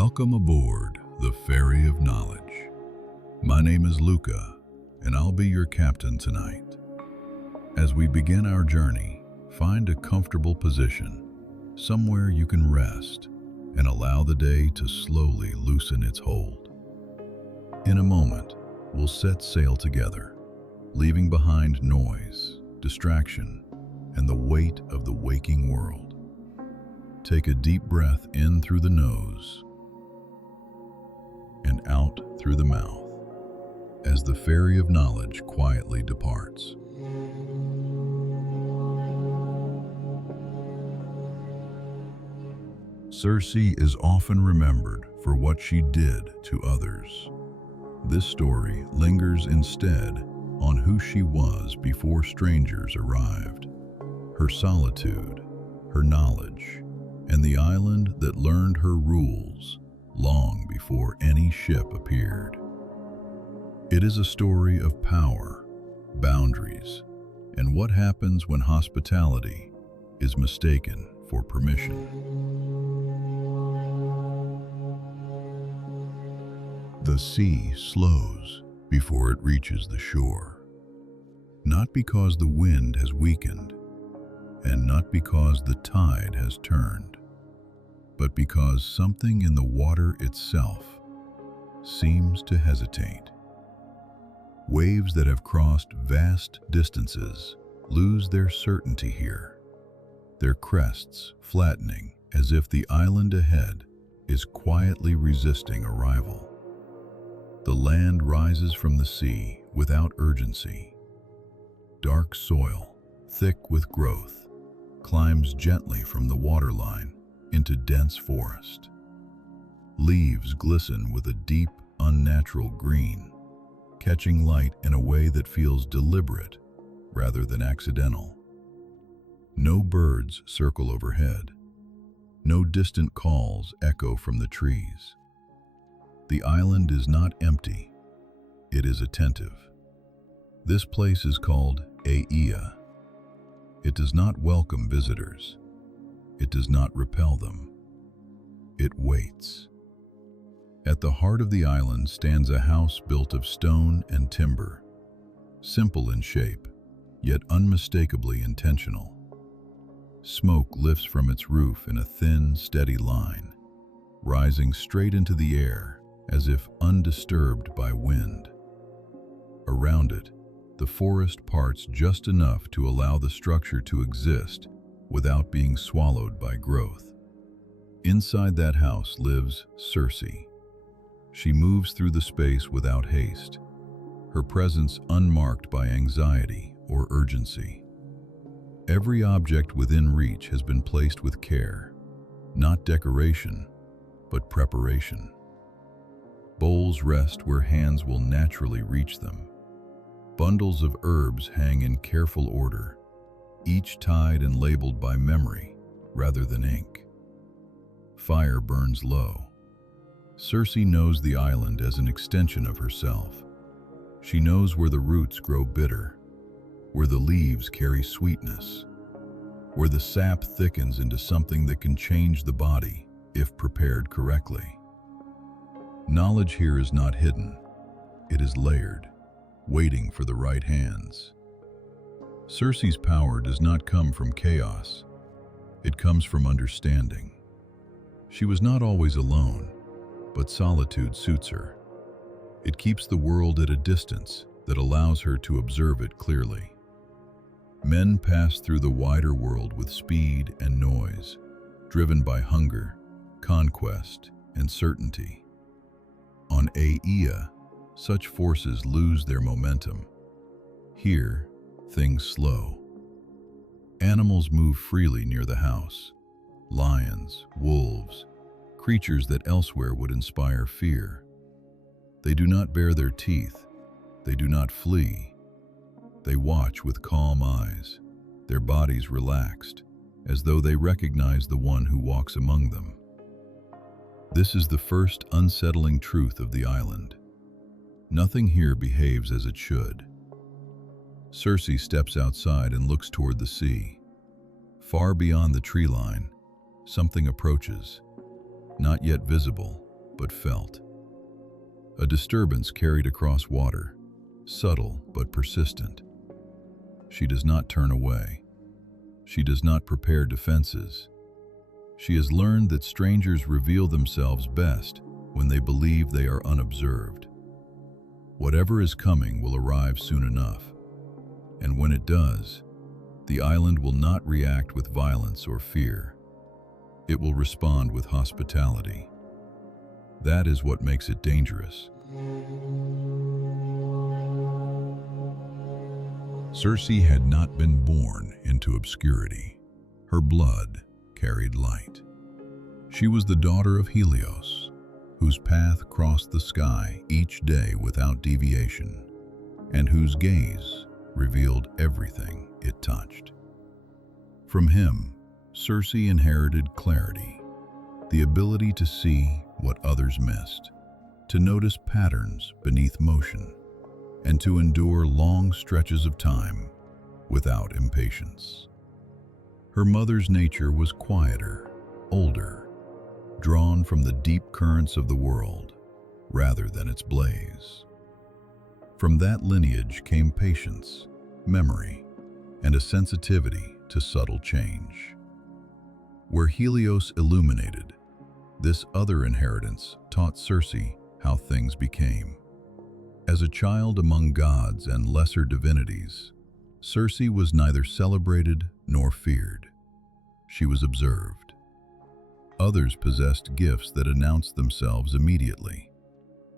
Welcome aboard the Ferry of Knowledge. My name is Luca, and I'll be your captain tonight. As we begin our journey, find a comfortable position, somewhere you can rest, and allow the day to slowly loosen its hold. In a moment, we'll set sail together, leaving behind noise, distraction, and the weight of the waking world. Take a deep breath in through the nose and out through the mouth as the Ferry of Knowledge quietly departs. Circe is often remembered for what she did to others. This story lingers instead on who she was before strangers arrived, her solitude, her knowledge, and the island that learned her rules long before any ship appeared. It is a story of power, boundaries, and what happens when hospitality is mistaken for permission. The sea slows before it reaches the shore, not because the wind has weakened, and not because the tide has turned, but because something in the water itself seems to hesitate. Waves that have crossed vast distances lose their certainty here, their crests flattening as if the island ahead is quietly resisting arrival. The land rises from the sea without urgency. Dark soil, thick with growth, climbs gently from the waterline into dense forest. Leaves glisten with a deep, unnatural green, catching light in a way that feels deliberate rather than accidental. No birds circle overhead. No distant calls echo from the trees. The island is not empty, it is attentive. This place is called Aeaea. It does not welcome visitors. It does not repel them. It waits. At the heart of the island stands a house built of stone and timber, simple in shape, yet unmistakably intentional. Smoke lifts from its roof in a thin, steady line, rising straight into the air as if undisturbed by wind. Around it, the forest parts just enough to allow the structure to exist without being swallowed by growth. Inside that house lives Circe. She moves through the space without haste, her presence unmarked by anxiety or urgency. Every object within reach has been placed with care, not decoration, but preparation. Bowls rest where hands will naturally reach them. Bundles of herbs hang in careful order, each tied and labeled by memory rather than ink. Fire burns low. Circe knows the island as an extension of herself. She knows where the roots grow bitter, where the leaves carry sweetness, where the sap thickens into something that can change the body if prepared correctly. Knowledge here is not hidden. It is layered, waiting for the right hands. Circe's power does not come from chaos. It comes from understanding. She was not always alone, but solitude suits her. It keeps the world at a distance that allows her to observe it clearly. Men pass through the wider world with speed and noise, driven by hunger, conquest, and certainty. On Aeaea, such forces lose their momentum. Here, things slow. Animals move freely near the house. Lions, wolves, creatures that elsewhere would inspire fear. They do not bare their teeth. They do not flee. They watch with calm eyes, their bodies relaxed, as though they recognize the one who walks among them. This is the first unsettling truth of the island. Nothing here behaves as it should. Circe steps outside and looks toward the sea. Far beyond the tree line, something approaches, not yet visible, but felt. A disturbance carried across water, subtle but persistent. She does not turn away. She does not prepare defenses. She has learned that strangers reveal themselves best when they believe they are unobserved. Whatever is coming will arrive soon enough, and when it does, the island will not react with violence or fear. It will respond with hospitality. That is what makes it dangerous. Circe had not been born into obscurity. Her blood carried light. She was the daughter of Helios, whose path crossed the sky each day without deviation, and whose gaze revealed everything it touched. From him, Circe inherited clarity, the ability to see what others missed, to notice patterns beneath motion, and to endure long stretches of time without impatience. Her mother's nature was quieter, older, drawn from the deep currents of the world rather than its blaze. From that lineage came patience, memory, and a sensitivity to subtle change. Where Helios illuminated, this other inheritance taught Circe how things became. As a child among gods and lesser divinities, Circe was neither celebrated nor feared. She was observed. Others possessed gifts that announced themselves immediately,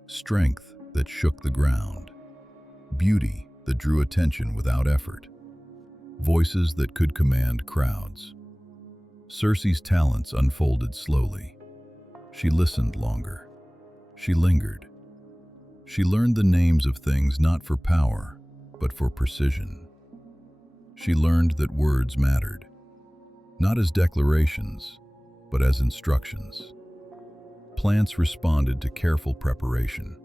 strength that shook the ground, beauty that drew attention without effort, voices that could command crowds. Circe's talents unfolded slowly. She listened longer. She lingered. She learned the names of things not for power, but for precision. She learned that words mattered, not as declarations, but as instructions. Plants responded to careful preparation.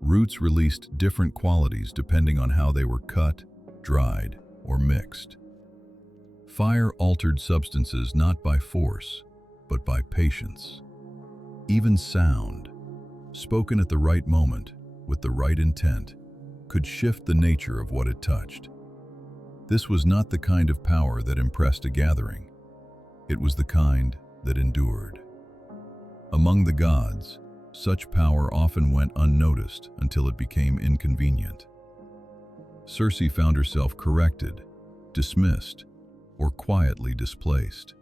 Roots released different qualities depending on how they were cut, dried, or mixed. Fire altered substances not by force, but by patience. Even sound, spoken at the right moment, with the right intent, could shift the nature of what it touched. This was not the kind of power that impressed a gathering. It was the kind that endured. Among the gods, such power often went unnoticed until it became inconvenient. Circe found herself corrected, dismissed, or quietly displaced.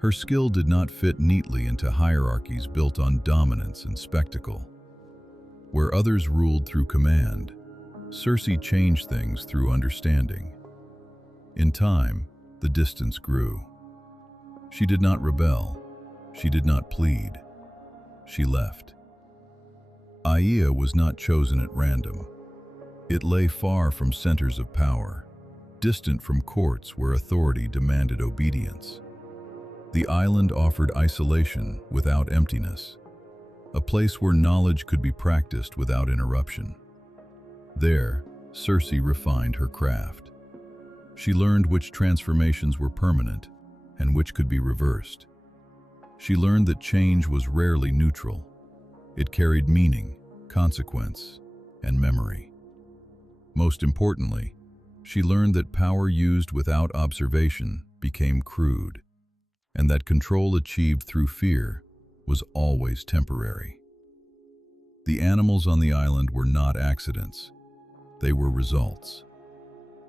Her skill did not fit neatly into hierarchies built on dominance and spectacle. Where others ruled through command, Circe changed things through understanding. In time, the distance grew. She did not rebel. She did not plead. She left. Aeaea was not chosen at random. It lay far from centers of power, distant from courts where authority demanded obedience. The island offered isolation without emptiness, a place where knowledge could be practiced without interruption. There, Circe refined her craft. She learned which transformations were permanent and which could be reversed. She learned that change was rarely neutral. It carried meaning, consequence, and memory. Most importantly, she learned that power used without observation became crude, and that control achieved through fear was always temporary. The animals on the island were not accidents. They were results.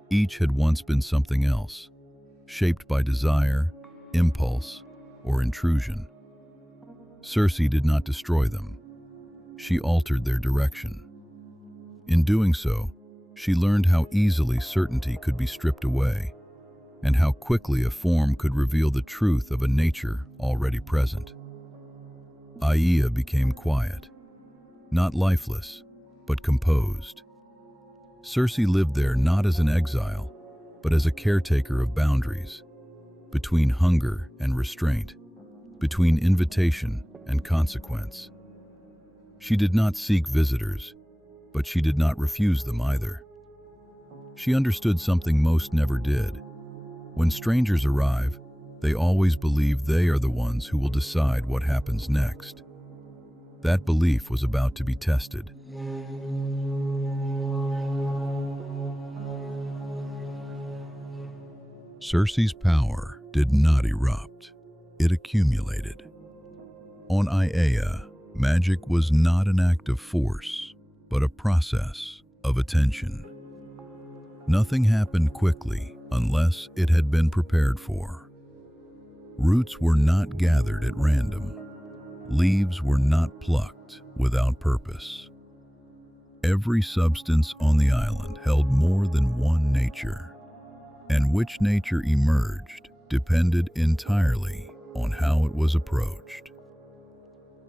Each had once been something else, shaped by desire, impulse, or intrusion. Circe did not destroy them. She altered their direction. In doing so, she learned how easily certainty could be stripped away, and how quickly a form could reveal the truth of a nature already present. Aeaea became quiet, not lifeless, but composed. Circe lived there not as an exile, but as a caretaker of boundaries, between hunger and restraint, between invitation and consequence. She did not seek visitors, but she did not refuse them either. She understood something most never did. When strangers arrive, they always believe they are the ones who will decide what happens next. That belief was about to be tested. Circe's power did not erupt. It accumulated. On Aeaea, magic was not an act of force, but a process of attention. Nothing happened quickly unless it had been prepared for. Roots were not gathered at random. Leaves were not plucked without purpose. Every substance on the island held more than one nature, and which nature emerged depended entirely on how it was approached.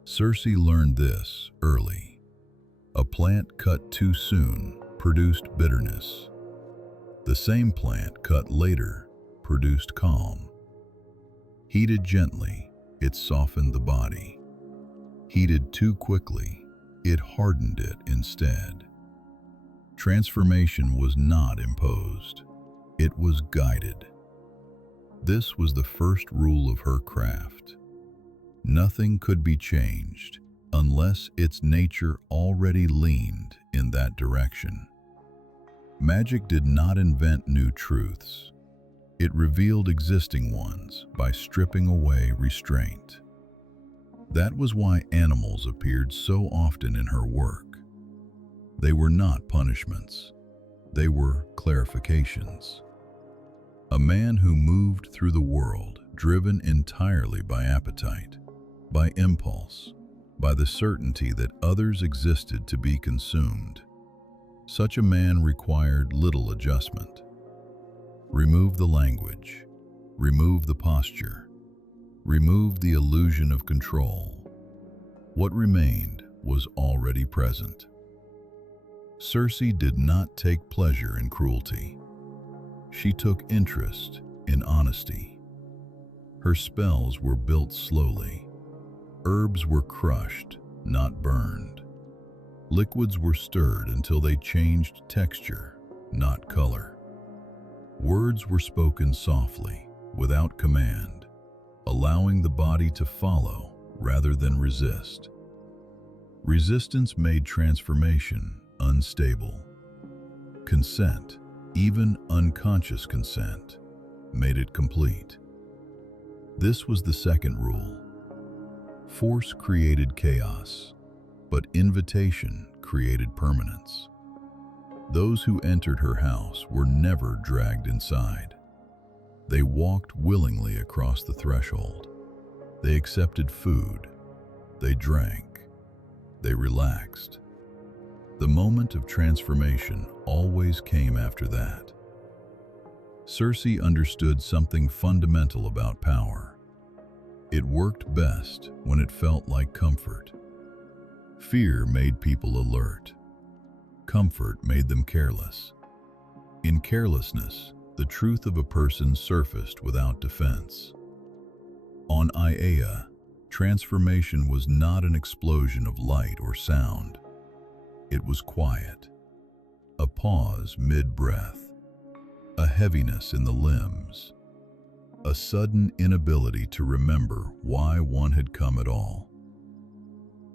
Circe learned this early. A plant cut too soon produced bitterness. The same plant cut later produced calm. Heated gently, it softened the body. Heated too quickly, it hardened it instead. Transformation was not imposed. It was guided. This was the first rule of her craft. Nothing could be changed unless its nature already leaned in that direction. Magic did not invent new truths. It revealed existing ones by stripping away restraint. That was why animals appeared so often in her work. They were not punishments. They were clarifications. A man who moved through the world driven entirely by appetite, by impulse, by the certainty that others existed to be consumed. Such a man required little adjustment. Remove the language, remove the posture, remove the illusion of control. What remained was already present. Circe did not take pleasure in cruelty. She took interest in honesty. Her spells were built slowly. Herbs were crushed, not burned. Liquids were stirred until they changed texture, not color. Words were spoken softly, without command, allowing the body to follow rather than resist. Resistance made transformation unstable. Consent, even unconscious consent, made it complete. This was the second rule. Force created chaos, but invitation created permanence. Those who entered her house were never dragged inside. They walked willingly across the threshold. They accepted food. They drank. They relaxed. The moment of transformation always came after that. Circe understood something fundamental about power. It worked best when it felt like comfort. Fear made people alert. Comfort made them careless. In carelessness, the truth of a person surfaced without defense. On Aeaea, transformation was not an explosion of light or sound. It was quiet. A pause mid-breath. A heaviness in the limbs. A sudden inability to remember why one had come at all.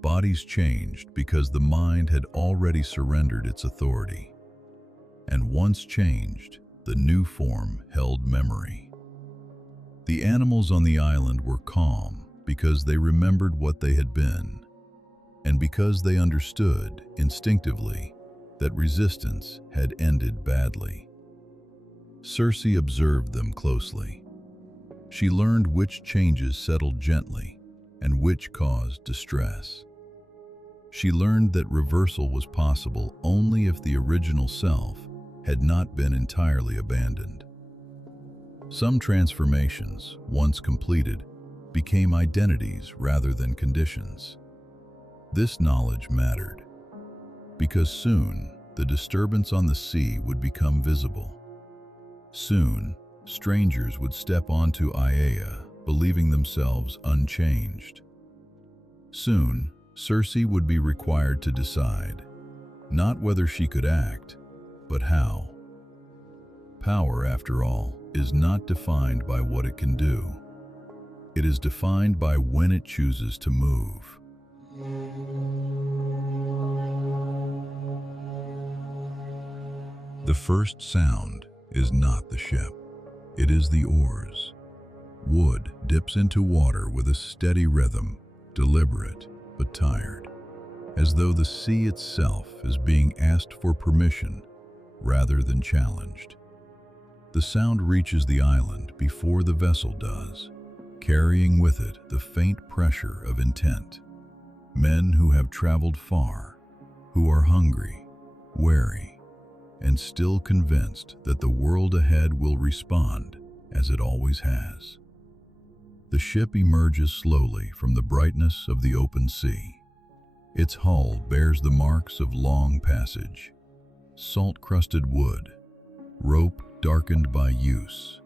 Bodies changed because the mind had already surrendered its authority. And once changed, the new form held memory. The animals on the island were calm because they remembered what they had been, and because they understood, instinctively, that resistance had ended badly. Circe observed them closely. She learned which changes settled gently and which caused distress. She learned that reversal was possible only if the original self had not been entirely abandoned. Some transformations, once completed, became identities rather than conditions. This knowledge mattered, because soon the disturbance on the sea would become visible. Soon, strangers would step onto Aeaea, believing themselves unchanged. Soon, Circe would be required to decide, not whether she could act, but how. Power, after all, is not defined by what it can do. It is defined by when it chooses to move. The first sound is not the ship. It is the oars. Wood dips into water with a steady rhythm, deliberate but tired, as though the sea itself is being asked for permission rather than challenged. The sound reaches the island before the vessel does, carrying with it the faint pressure of intent. Men who have traveled far, who are hungry, wary, and still convinced that the world ahead will respond as it always has. The ship emerges slowly from the brightness of the open sea. Its hull bears the marks of long passage, salt-crusted wood, rope darkened by use,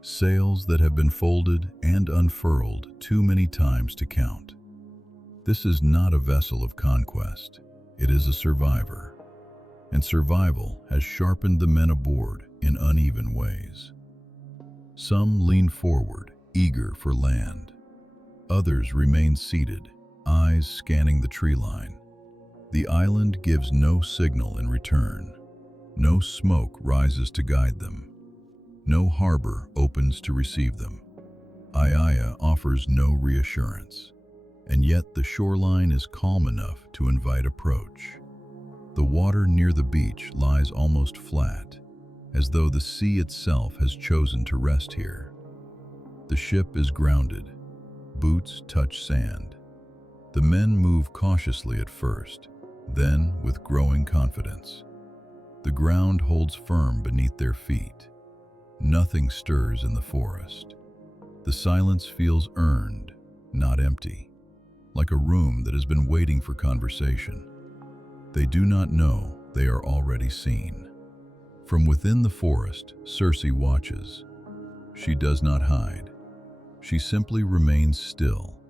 sails that have been folded and unfurled too many times to count. This is not a vessel of conquest, it is a survivor, and survival has sharpened the men aboard in uneven ways. Some lean forward, eager for land. Others remain seated, eyes scanning the tree line. The island gives no signal in return. No smoke rises to guide them. No harbor opens to receive them. Aeaea offers no reassurance, and yet the shoreline is calm enough to invite approach. The water near the beach lies almost flat, as though the sea itself has chosen to rest here. The ship is grounded. Boots touch sand. The men move cautiously at first, then with growing confidence. The ground holds firm beneath their feet. Nothing stirs in the forest. The silence feels earned, not empty, like a room that has been waiting for conversation. They do not know they are already seen. From within the forest, Circe watches. She does not hide. She simply remains still,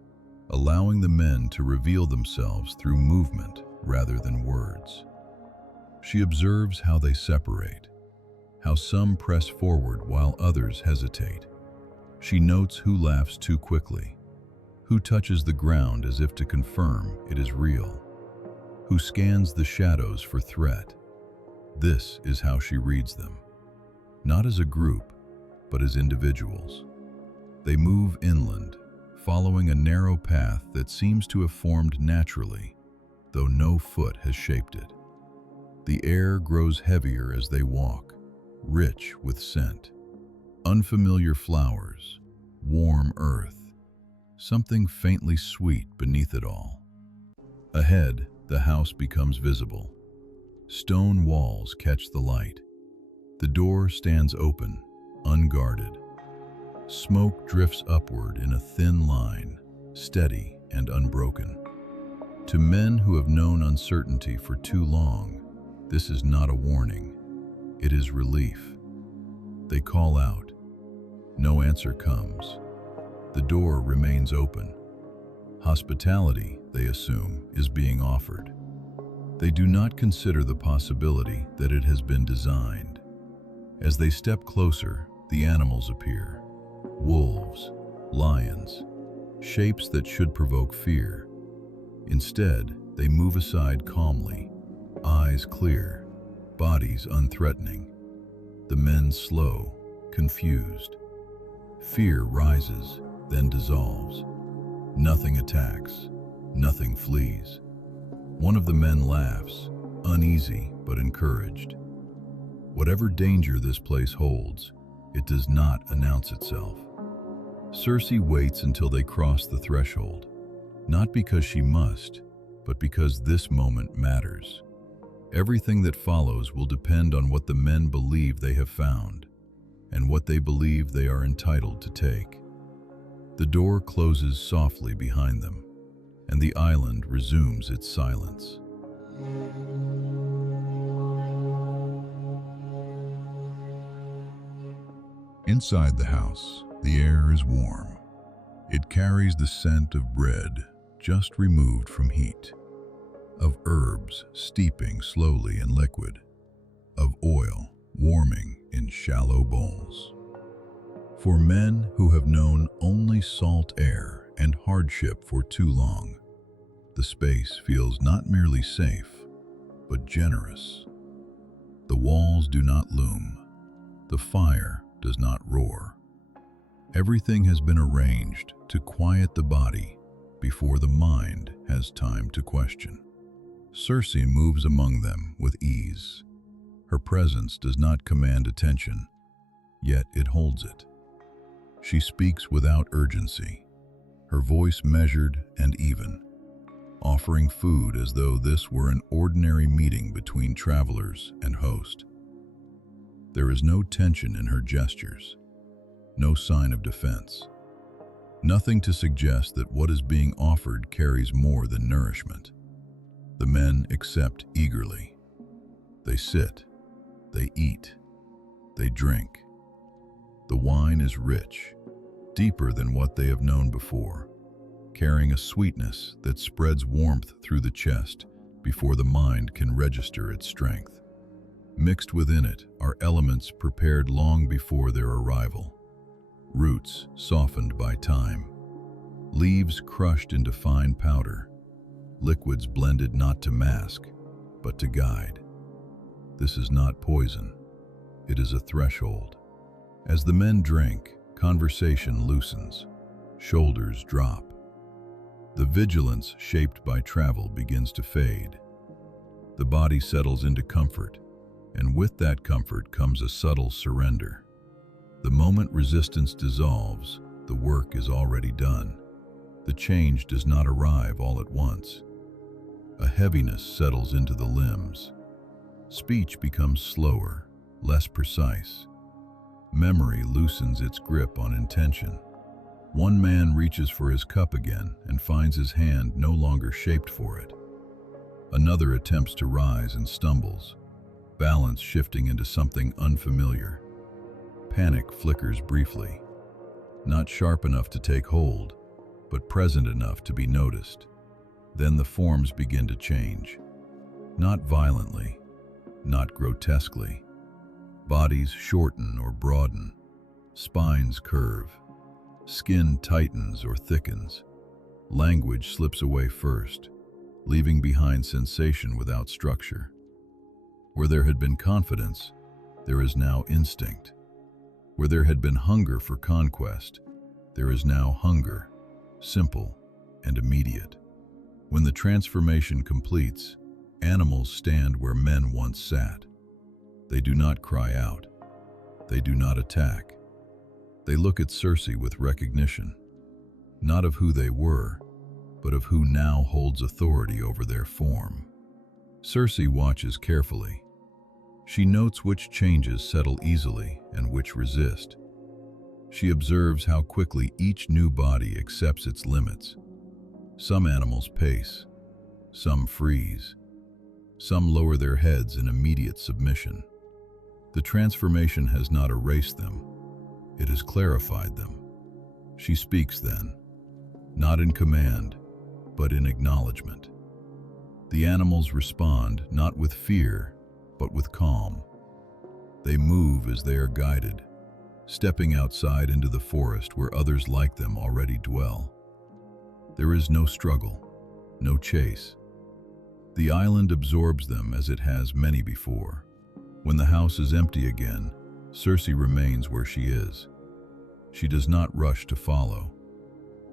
allowing the men to reveal themselves through movement rather than words. She observes how they separate, how some press forward while others hesitate. She notes who laughs too quickly, who touches the ground as if to confirm it is real, who scans the shadows for threat. This is how she reads them, not as a group, but as individuals. They move inland, following a narrow path that seems to have formed naturally, though no foot has shaped it. The air grows heavier as they walk, rich with scent. Unfamiliar flowers, warm earth, something faintly sweet beneath it all. Ahead, the house becomes visible. Stone walls catch the light. The door stands open, unguarded. Smoke drifts upward in a thin line, steady and unbroken. To men who have known uncertainty for too long, this is not a warning. It is relief. They call out. No answer comes. The door remains open. Hospitality, they assume, is being offered. They do not consider the possibility that it has been designed. As they step closer, the animals appear. Wolves, lions, shapes that should provoke fear. Instead, they move aside calmly, eyes clear, bodies unthreatening. The men slow, confused. Fear rises, then dissolves. Nothing attacks, nothing flees. One of the men laughs, uneasy but encouraged. Whatever danger this place holds, it does not announce itself. Circe waits until they cross the threshold, not because she must, but because this moment matters. Everything that follows will depend on what the men believe they have found, and what they believe they are entitled to take. The door closes softly behind them, and the island resumes its silence. Inside the house, the air is warm. It carries the scent of bread just removed from heat, of herbs steeping slowly in liquid, of oil warming in shallow bowls. For men who have known only salt air and hardship for too long, the space feels not merely safe, but generous. The walls do not loom. The fire does not roar. Everything has been arranged to quiet the body before the mind has time to question. Circe moves among them with ease. Her presence does not command attention, yet it holds it. She speaks without urgency, her voice measured and even, offering food as though this were an ordinary meeting between travelers and host. There is no tension in her gestures, no sign of defense, nothing to suggest that what is being offered carries more than nourishment. The men accept eagerly. They sit, they eat, they drink. The wine is rich, deeper than what they have known before, carrying a sweetness that spreads warmth through the chest before the mind can register its strength. Mixed within it are elements prepared long before their arrival. Roots softened by time, leaves crushed into fine powder, liquids blended not to mask, but to guide. This is not poison, it is a threshold. As the men drink, conversation loosens, shoulders drop. The vigilance shaped by travel begins to fade. The body settles into comfort, and with that comfort comes a subtle surrender. The moment resistance dissolves, the work is already done. The change does not arrive all at once. A heaviness settles into the limbs. Speech becomes slower, less precise. Memory loosens its grip on intention. One man reaches for his cup again and finds his hand no longer shaped for it. Another attempts to rise and stumbles, balance shifting into something unfamiliar. Panic flickers briefly, not sharp enough to take hold, but present enough to be noticed. Then the forms begin to change. Not violently, not grotesquely. Bodies shorten or broaden, spines curve, skin tightens or thickens. Language slips away first, leaving behind sensation without structure. Where there had been confidence, there is now instinct. Where there had been hunger for conquest, there is now hunger, simple and immediate. When the transformation completes, animals stand where men once sat. They do not cry out. They do not attack. They look at Circe with recognition, not of who they were, but of who now holds authority over their form. Circe watches carefully. She notes which changes settle easily and which resist. She observes how quickly each new body accepts its limits. Some animals pace, some freeze, some lower their heads in immediate submission. The transformation has not erased them, it has clarified them. She speaks then, not in command, but in acknowledgement. The animals respond not with fear, but with calm. They move as they are guided, stepping outside into the forest where others like them already dwell. There is no struggle, no chase. The island absorbs them as it has many before. When the house is empty again, Circe remains where she is. She does not rush to follow.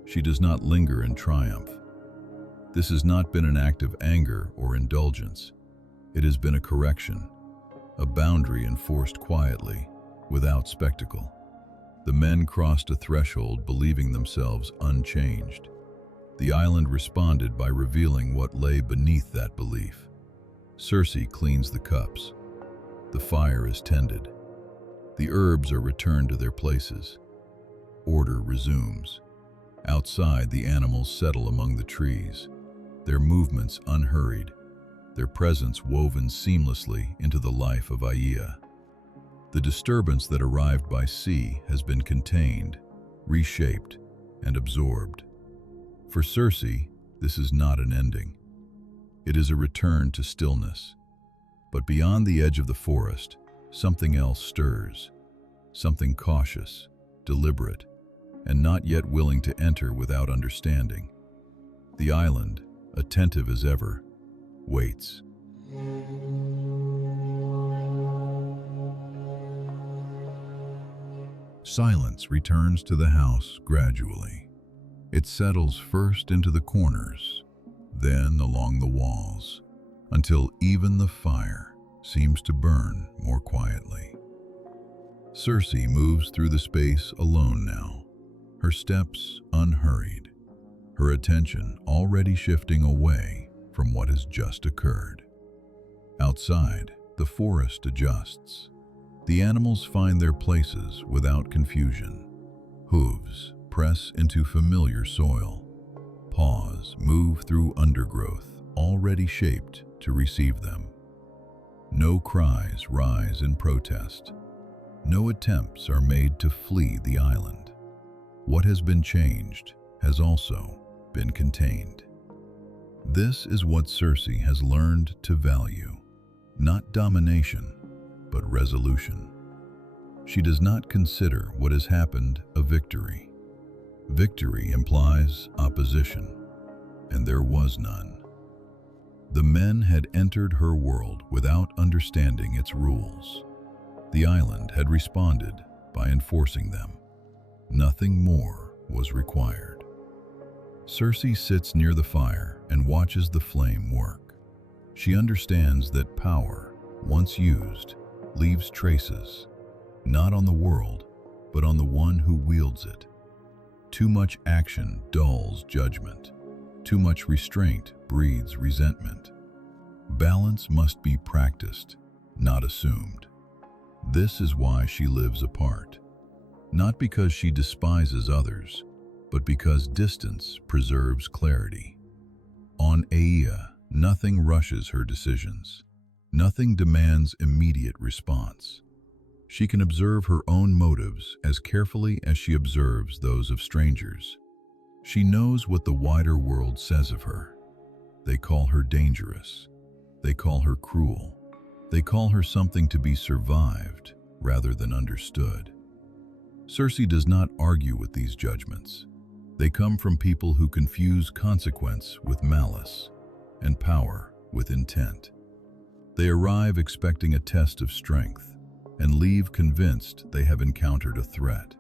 She does not linger in triumph. This has not been an act of anger or indulgence. It has been a correction, a boundary enforced quietly, without spectacle. The men crossed a threshold believing themselves unchanged. The island responded by revealing what lay beneath that belief. Circe cleans the cups. The fire is tended. The herbs are returned to their places. Order resumes. Outside, the animals settle among the trees, their movements unhurried, their presence woven seamlessly into the life of Aeaea. The disturbance that arrived by sea has been contained, reshaped, and absorbed. For Circe, this is not an ending. It is a return to stillness. But beyond the edge of the forest, something else stirs, something cautious, deliberate, and not yet willing to enter without understanding. The island, attentive as ever, waits. Silence returns to the house gradually. It settles first into the corners, then along the walls, until even the fire seems to burn more quietly. Circe moves through the space alone now, her steps unhurried, her attention already shifting away from what has just occurred. Outside, the forest adjusts. The animals find their places without confusion. Hooves press into familiar soil. Paws move through undergrowth already shaped to receive them. No cries rise in protest. No attempts are made to flee the island. What has been changed has also been contained. This is what Circe has learned to value, not domination, but resolution. She does not consider what has happened a victory. Victory implies opposition, and there was none. The men had entered her world without understanding its rules. The island had responded by enforcing them. Nothing more was required. Circe sits near the fire and watches the flame work. She understands that power, once used, leaves traces, not on the world, but on the one who wields it. Too much action dulls judgment. Too much restraint breeds resentment. Balance must be practiced, not assumed. This is why she lives apart. Not because she despises others, but because distance preserves clarity. On Aeaea, nothing rushes her decisions. Nothing demands immediate response. She can observe her own motives as carefully as she observes those of strangers. She knows what the wider world says of her. They call her dangerous. They call her cruel. They call her something to be survived rather than understood. Circe does not argue with these judgments. They come from people who confuse consequence with malice and power with intent. They arrive expecting a test of strength and leave convinced they have encountered a threat.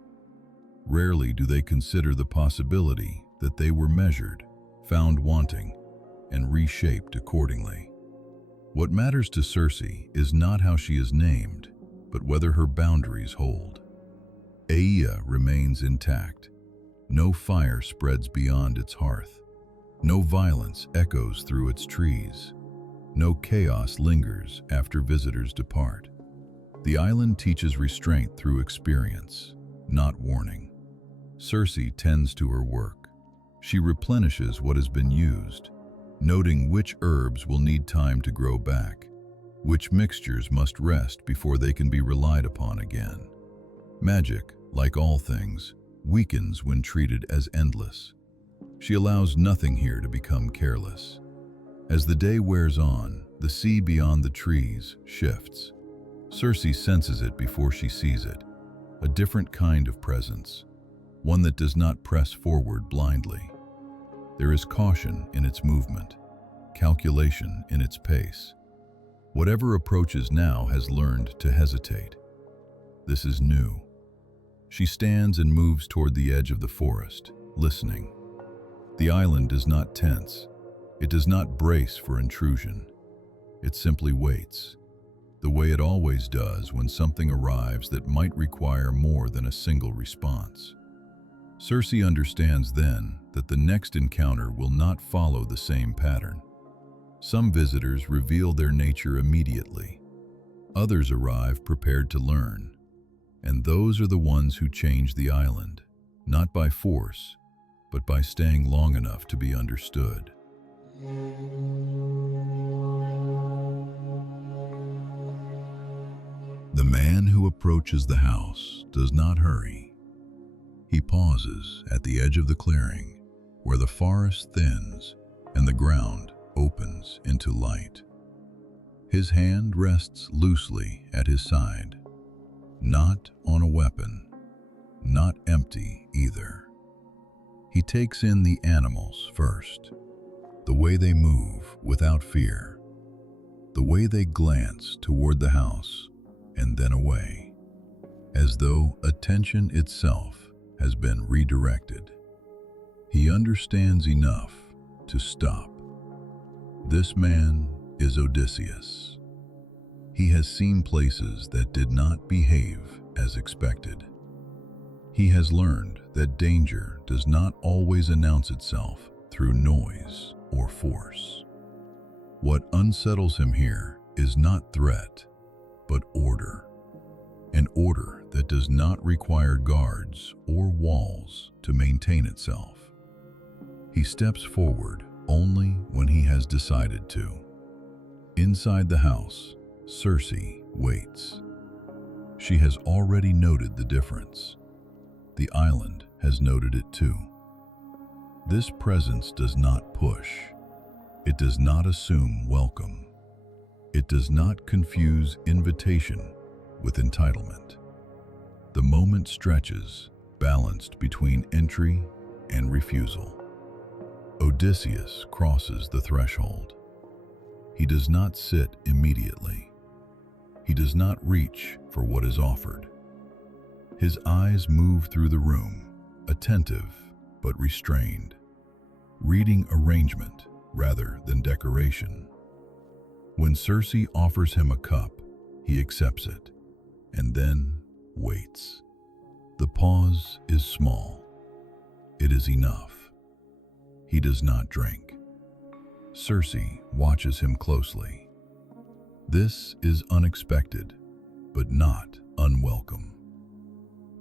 Rarely do they consider the possibility that they were measured, found wanting, and reshaped accordingly. What matters to Circe is not how she is named, but whether her boundaries hold. Aeaea remains intact. No fire spreads beyond its hearth. No violence echoes through its trees. No chaos lingers after visitors depart. The island teaches restraint through experience, not warning. Circe tends to her work. She replenishes what has been used, noting which herbs will need time to grow back, which mixtures must rest before they can be relied upon again. Magic, like all things, weakens when treated as endless. She allows nothing here to become careless. As the day wears on, the sea beyond the trees shifts. Circe senses it before she sees it, a different kind of presence, one that does not press forward blindly. There is caution in its movement, calculation in its pace. Whatever approaches now has learned to hesitate. This is new. She stands and moves toward the edge of the forest, listening. The island does not tense. It does not brace for intrusion. It simply waits, the way it always does when something arrives that might require more than a single response. Circe understands then that the next encounter will not follow the same pattern. Some visitors reveal their nature immediately. Others arrive prepared to learn. And those are the ones who change the island, not by force, but by staying long enough to be understood. The man who approaches the house does not hurry. He pauses at the edge of the clearing, where the forest thins and the ground opens into light. His hand rests loosely at his side, not on a weapon, not empty either. He takes in the animals first. the way they move without fear, the way they glance toward the house and then away, as though attention itself has been redirected. He understands enough to stop. This man is Odysseus. He has seen places that did not behave as expected. He has learned that danger does not always announce itself through noise or force. What unsettles him here is not threat, but order. An order that does not require guards or walls to maintain itself. He steps forward only when he has decided to. Inside the house, Circe waits. She has already noted the difference. The island has noted it too. This presence does not push. It does not assume welcome. It does not confuse invitation with entitlement. The moment stretches, balanced between entry and refusal. Odysseus crosses the threshold. He does not sit immediately. He does not reach for what is offered. His eyes move through the room, attentive but restrained, reading arrangement rather than decoration. When Circe offers him a cup, he accepts it, and then waits. The pause is small. It is enough. He does not drink. Circe watches him closely. This is unexpected, but not unwelcome.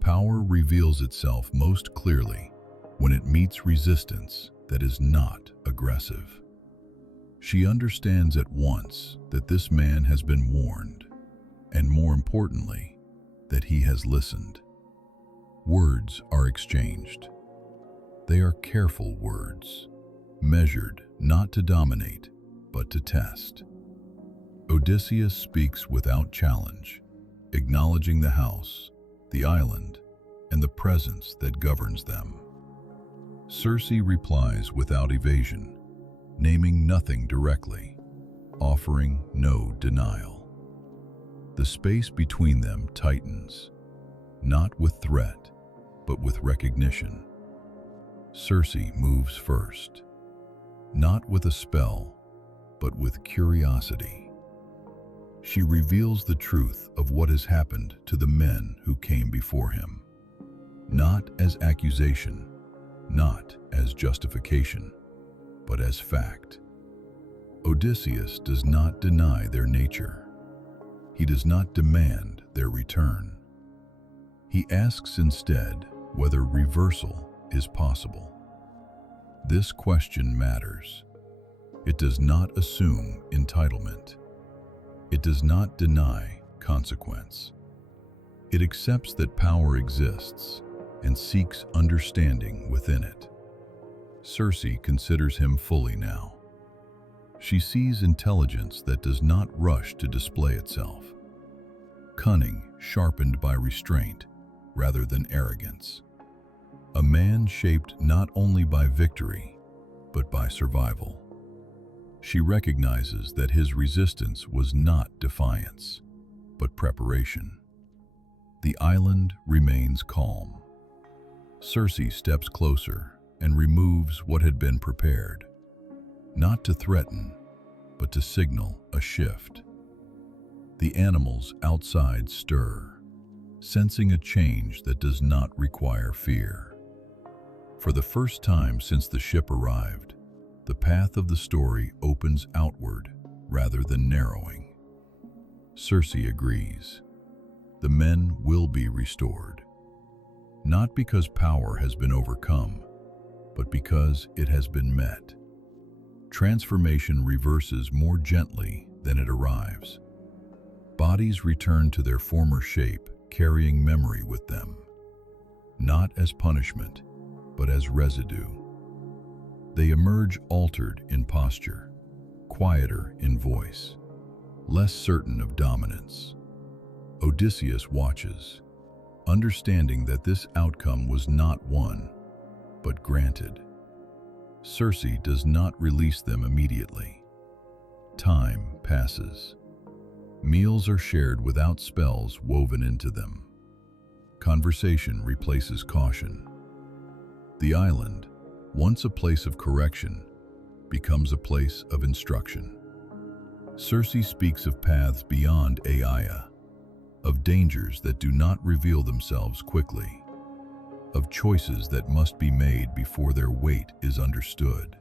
Power reveals itself most clearly when it meets resistance that is not aggressive. She understands at once that this man has been warned, and more importantly, that he has listened. Words are exchanged. They are careful words, measured not to dominate, but to test. Odysseus speaks without challenge, acknowledging the house, the island, and the presence that governs them. Circe replies without evasion, naming nothing directly, offering no denial. The space between them tightens, not with threat, but with recognition. Circe moves first, not with a spell, but with curiosity. She reveals the truth of what has happened to the men who came before him, not as accusation, not as justification, but as fact. Odysseus does not deny their nature. He does not demand their return. He asks instead whether reversal is possible. This question matters. It does not assume entitlement. It does not deny consequence. It accepts that power exists and seeks understanding within it. Circe considers him fully now. She sees intelligence that does not rush to display itself, cunning sharpened by restraint rather than arrogance. A man shaped not only by victory, but by survival. She recognizes that his resistance was not defiance, but preparation. The island remains calm. Circe steps closer and removes what had been prepared, not to threaten, but to signal a shift. The animals outside stir, sensing a change that does not require fear. For the first time since the ship arrived, the path of the story opens outward rather than narrowing. Circe agrees. The men will be restored, not because power has been overcome, but because it has been met. Transformation reverses more gently than it arrives. Bodies return to their former shape, carrying memory with them, not as punishment, but as residue. They emerge altered in posture, quieter in voice, less certain of dominance. Odysseus watches, understanding that this outcome was not won, but granted. Circe does not release them immediately. Time passes. Meals are shared without spells woven into them. Conversation replaces caution. The island, once a place of correction, becomes a place of instruction. Circe speaks of paths beyond Aeaea, of dangers that do not reveal themselves quickly, of choices that must be made before their weight is understood.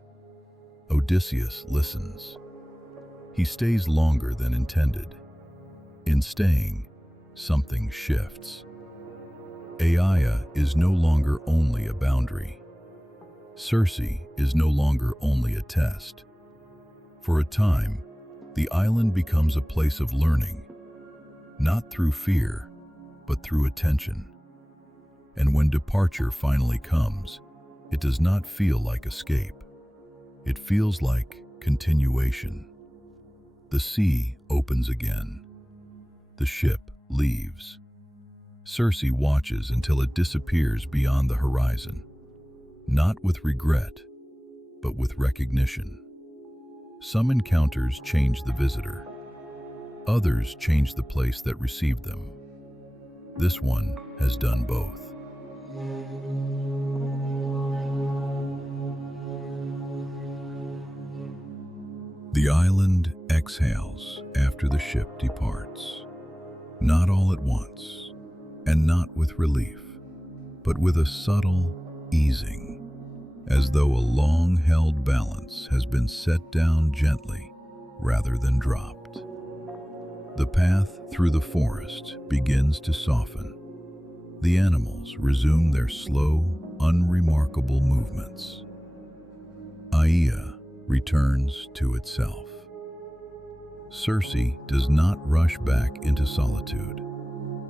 Odysseus listens. He stays longer than intended. In staying, something shifts. Aeaea is no longer only a boundary. Circe is no longer only a test. For a time, the island becomes a place of learning, not through fear, but through attention. And when departure finally comes, it does not feel like escape. It feels like continuation. The sea opens again. The ship leaves. Circe watches until it disappears beyond the horizon, not with regret, but with recognition. Some encounters change the visitor. Others change the place that received them. This one has done both. The island exhales after the ship departs, not all at once, and not with relief, but with a subtle easing, as though a long-held balance has been set down gently rather than dropped. The path through the forest begins to soften. The animals resume their slow, unremarkable movements. Aeaea returns to itself. Circe does not rush back into solitude.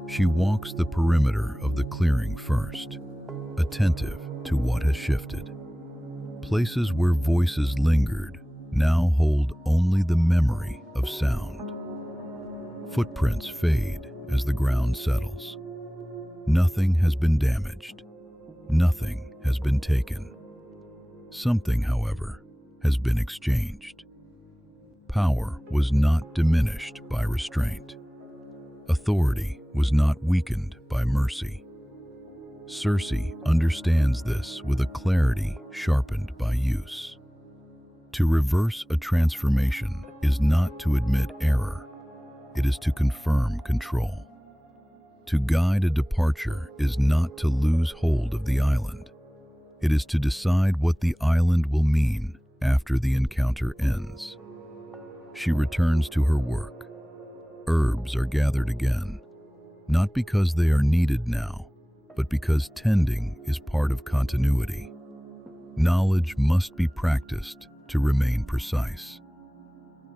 She walks the perimeter of the clearing first, attentive to what has shifted. Places where voices lingered now hold only the memory of sound. Footprints fade as the ground settles. Nothing has been damaged. Nothing has been taken. Something, however, has been exchanged. Power was not diminished by restraint. Authority was not weakened by mercy. Circe understands this with a clarity sharpened by use. To reverse a transformation is not to admit error, it is to confirm control. To guide a departure is not to lose hold of the island. It is to decide what the island will mean after the encounter ends. She returns to her work. Herbs are gathered again, not because they are needed now, but because tending is part of continuity. Knowledge must be practiced to remain precise.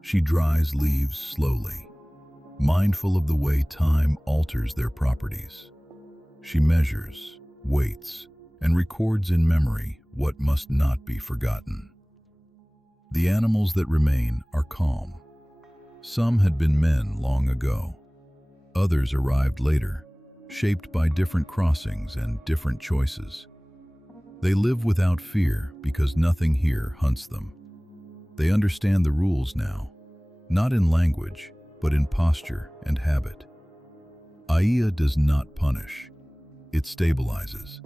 She dries leaves slowly, mindful of the way time alters their properties. She measures, weights, and records in memory what must not be forgotten. The animals that remain are calm. Some had been men long ago. Others arrived later, shaped by different crossings and different choices. They live without fear because nothing here hunts them. They understand the rules now, not in language, but in posture and habit. Aeaea does not punish, it stabilizes.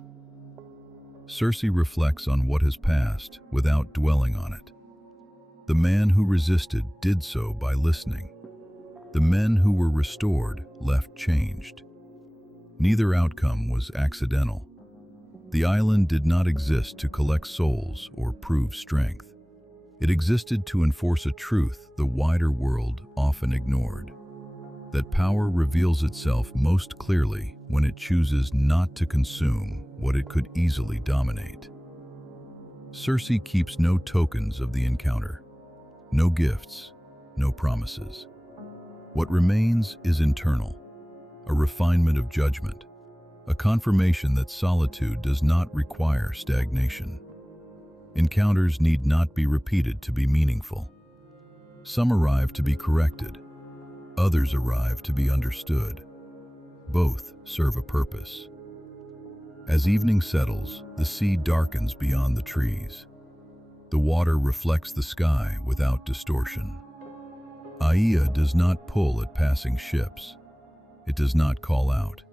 Circe reflects on what has passed without dwelling on it. The man who resisted did so by listening. The men who were restored left changed. Neither outcome was accidental. The island did not exist to collect souls or prove strength. It existed to enforce a truth the wider world often ignored, that power reveals itself most clearly when it chooses not to consume what it could easily dominate. Circe keeps no tokens of the encounter, no gifts, no promises. What remains is internal, a refinement of judgment, a confirmation that solitude does not require stagnation. Encounters need not be repeated to be meaningful. Some arrive to be corrected, others arrive to be understood. Both serve a purpose. As evening settles, the sea darkens beyond the trees. The water reflects the sky without distortion. Aeaea does not pull at passing ships. It does not call out.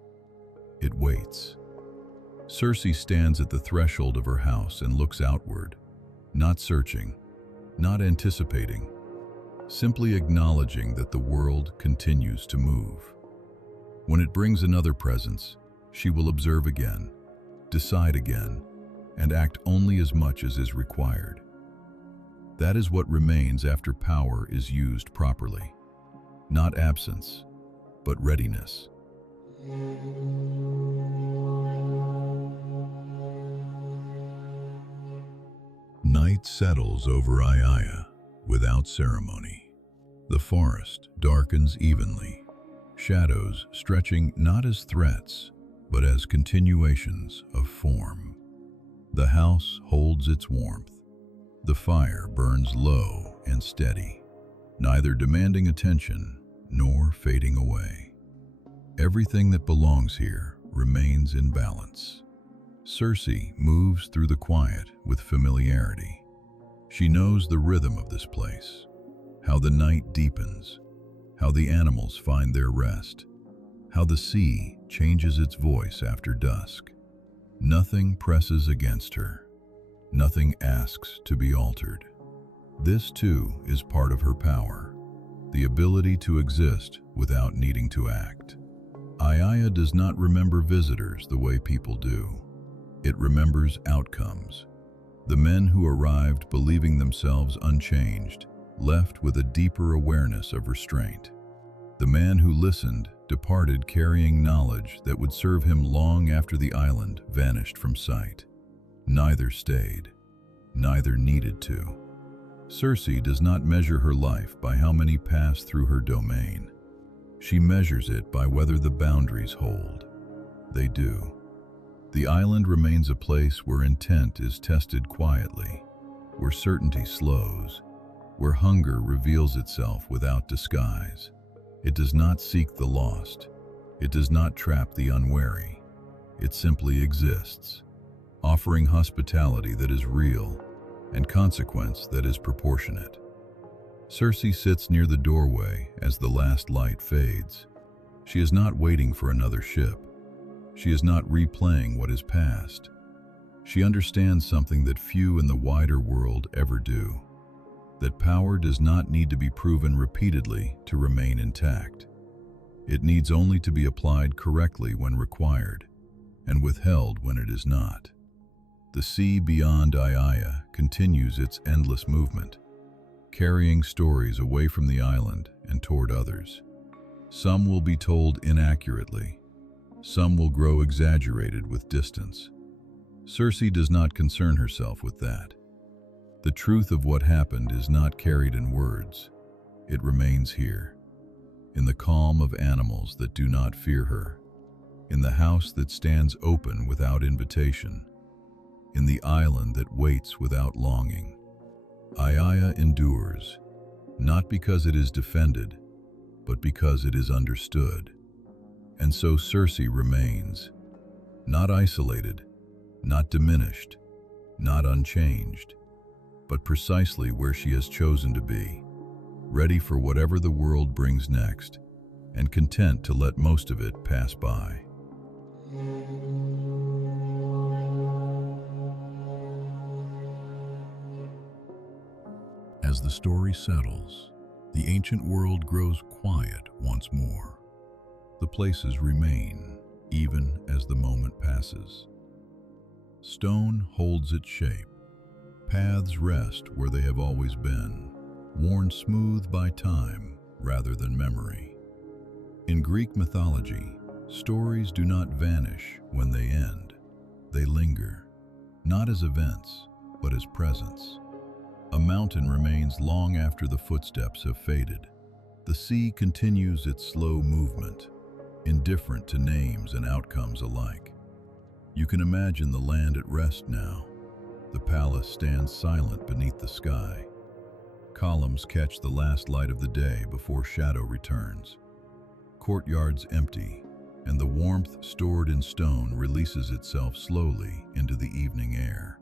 It waits. Circe stands at the threshold of her house and looks outward, not searching, not anticipating, simply acknowledging that the world continues to move. When it brings another presence, she will observe again, decide again, and act only as much as is required. That is what remains after power is used properly. Not absence, but readiness. Night settles over Aeaea without ceremony. The forest darkens evenly, shadows stretching not as threats, but as continuations of form. The house holds its warmth. The fire burns low and steady, neither demanding attention nor fading away. Everything that belongs here remains in balance. Circe moves through the quiet with familiarity. She knows the rhythm of this place, how the night deepens, how the animals find their rest, how the sea changes its voice after dusk. Nothing presses against her. Nothing asks to be altered. This, too, is part of her power, the ability to exist without needing to act. Aeaea does not remember visitors the way people do. It remembers outcomes. The men who arrived believing themselves unchanged, left with a deeper awareness of restraint. The man who listened departed carrying knowledge that would serve him long after the island vanished from sight. Neither stayed, neither needed to. Circe does not measure her life by how many pass through her domain. She measures it by whether the boundaries hold. They do. The island remains a place where intent is tested quietly, where certainty slows, where hunger reveals itself without disguise. It does not seek the lost. It does not trap the unwary. It simply exists, offering hospitality that is real and consequence that is proportionate. Circe sits near the doorway as the last light fades. She is not waiting for another ship. She is not replaying what is past. She understands something that few in the wider world ever do, that power does not need to be proven repeatedly to remain intact. It needs only to be applied correctly when required, and withheld when it is not. The sea beyond Aeaea continues its endless movement, carrying stories away from the island and toward others. Some will be told inaccurately. Some will grow exaggerated with distance. Circe does not concern herself with that. The truth of what happened is not carried in words. It remains here, in the calm of animals that do not fear her, in the house that stands open without invitation, in the island that waits without longing. Aeaea endures, not because it is defended, but because it is understood. And so Circe remains, not isolated, not diminished, not unchanged, but precisely where she has chosen to be, ready for whatever the world brings next, and content to let most of it pass by. As the story settles, the ancient world grows quiet once more. The places remain, even as the moment passes. Stone holds its shape. Paths rest where they have always been, worn smooth by time rather than memory. In Greek mythology, stories do not vanish when they end. They linger, not as events, but as presence. A mountain remains long after the footsteps have faded. The sea continues its slow movement, indifferent to names and outcomes alike. You can imagine the land at rest now. The palace stands silent beneath the sky. Columns catch the last light of the day before shadow returns. Courtyards empty, and the warmth stored in stone releases itself slowly into the evening air.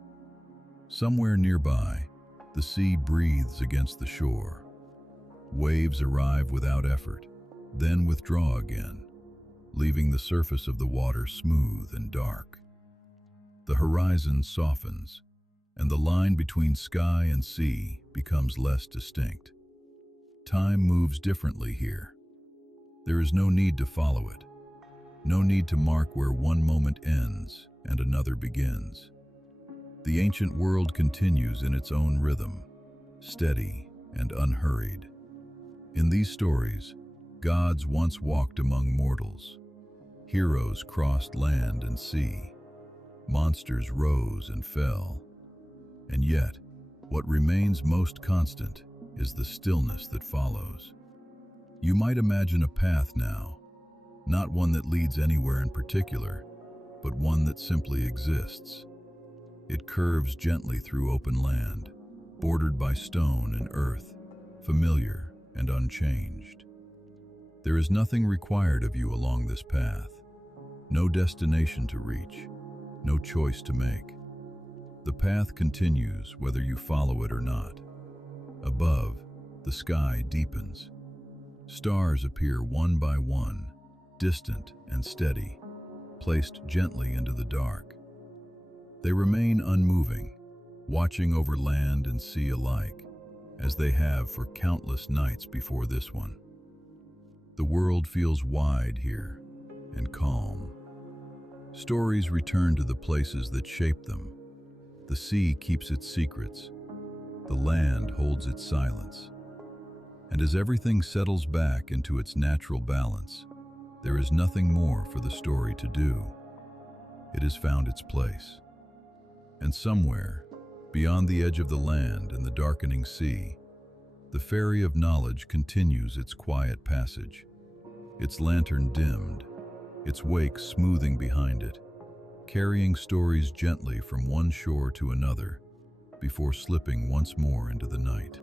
Somewhere nearby, The sea breathes against the shore. Waves arrive without effort, then withdraw again, leaving the surface of the water smooth and dark. The horizon softens, and the line between sky and sea becomes less distinct. Time moves differently here. There is no need to follow it, no need to mark where one moment ends and another begins. The ancient world continues in its own rhythm, steady and unhurried. In these stories, gods once walked among mortals. Heroes crossed land and sea. Monsters rose and fell. And yet, what remains most constant is the stillness that follows. You might imagine a path now, not one that leads anywhere in particular, but one that simply exists. It curves gently through open land, bordered by stone and earth, familiar and unchanged. There is nothing required of you along this path, no destination to reach, no choice to make. The path continues whether you follow it or not. Above, the sky deepens. Stars appear one by one, distant and steady, placed gently into the dark. They remain unmoving, watching over land and sea alike, as they have for countless nights before this one. The world feels wide here and calm. Stories return to the places that shaped them. The sea keeps its secrets. The land holds its silence. And as everything settles back into its natural balance, there is nothing more for the story to do. It has found its place. And somewhere, beyond the edge of the land and the darkening sea, the Ferry of Knowledge continues its quiet passage, its lantern dimmed, its wake smoothing behind it, carrying stories gently from one shore to another before slipping once more into the night.